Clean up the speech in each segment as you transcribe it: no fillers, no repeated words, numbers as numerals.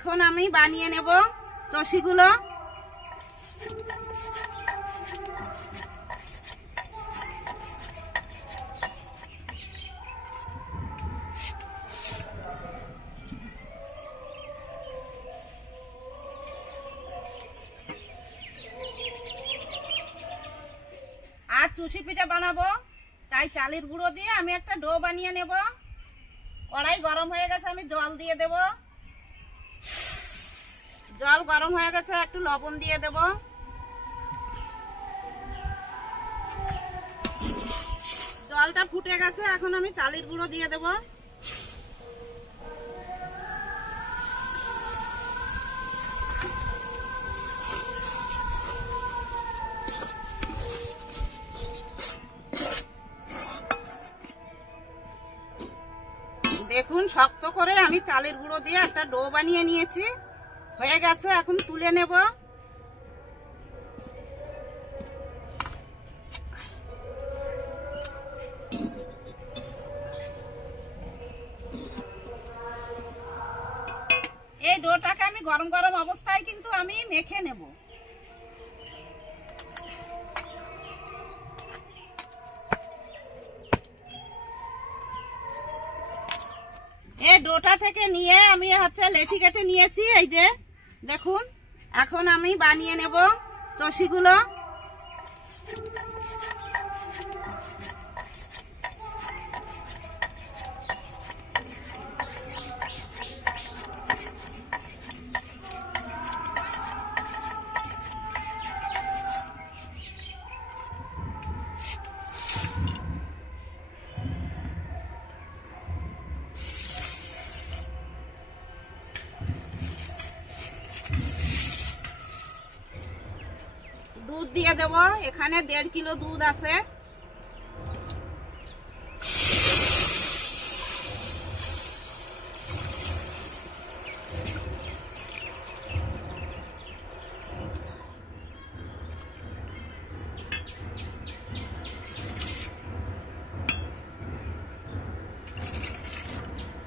এখন আমি বানিয়ে নেব চষিগুলো। আর চুষি পিঠা বানাবো, তাই চালের গুঁড়ো দিয়ে আমি একটা ডো বানিয়ে নেব। কড়াই গরম হয়ে গেছে, আমি জল দিয়ে দেব। জল গরম হয়ে গেছে, একটু লবণ দিয়ে দেব। জলটা ফুটে গেছে, এখন আমি চালের গুঁড়ো দিয়ে দেব। দেখুন শক্ত করে আমি চালের গুঁড়ো দিয়ে একটা ডো বানিয়ে নিয়েছি, হয়ে গেছে। এখন তুলে নেব। এই ডোটাকে আমি গরম গরম অবস্থায় কিন্তু আমি মেখে নেব। এই ডোটা থেকে নিয়ে আমি লেচি কেটে নিয়েছি, এই যে দেখুন। এখন আমি বানিয়ে নেব চষিগুলো। দুধ দিয়ে দেব, এখানে 1.5 কিলো দুধ আছে।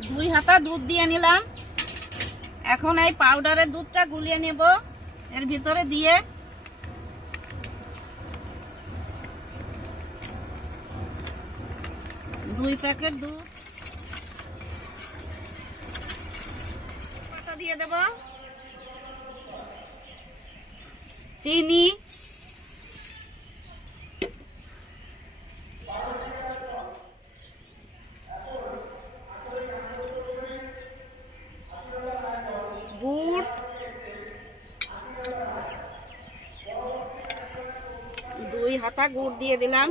দুই হাতা দুধ দিয়ে নিলাম। এখন এই পাউডারের দুধটা গুলিয়ে নেব এর ভিতরে দিয়ে। দুই প্যাকেট দুধ দিয়ে দেব। চিনি, গুড়, 2 হাতা গুড় দিয়ে দিলাম।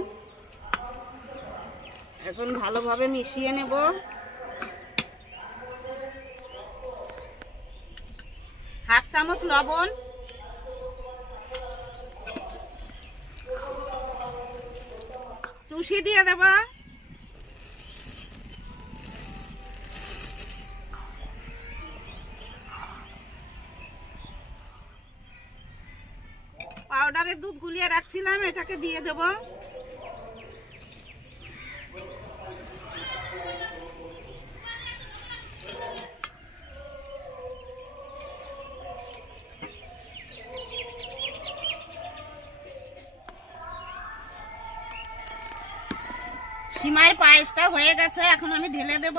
এখন ভালোভাবে মিশিয়ে নেব। হাফ চামচ লবণ, চুষি দিয়ে দেব। পাউডারের দুধ গুলিয়ে রাখছিলাম, এটাকে দিয়ে দেব। সিমাই পায়েসটা হয়ে গেছে, এখন আমি ঢেলে দেব।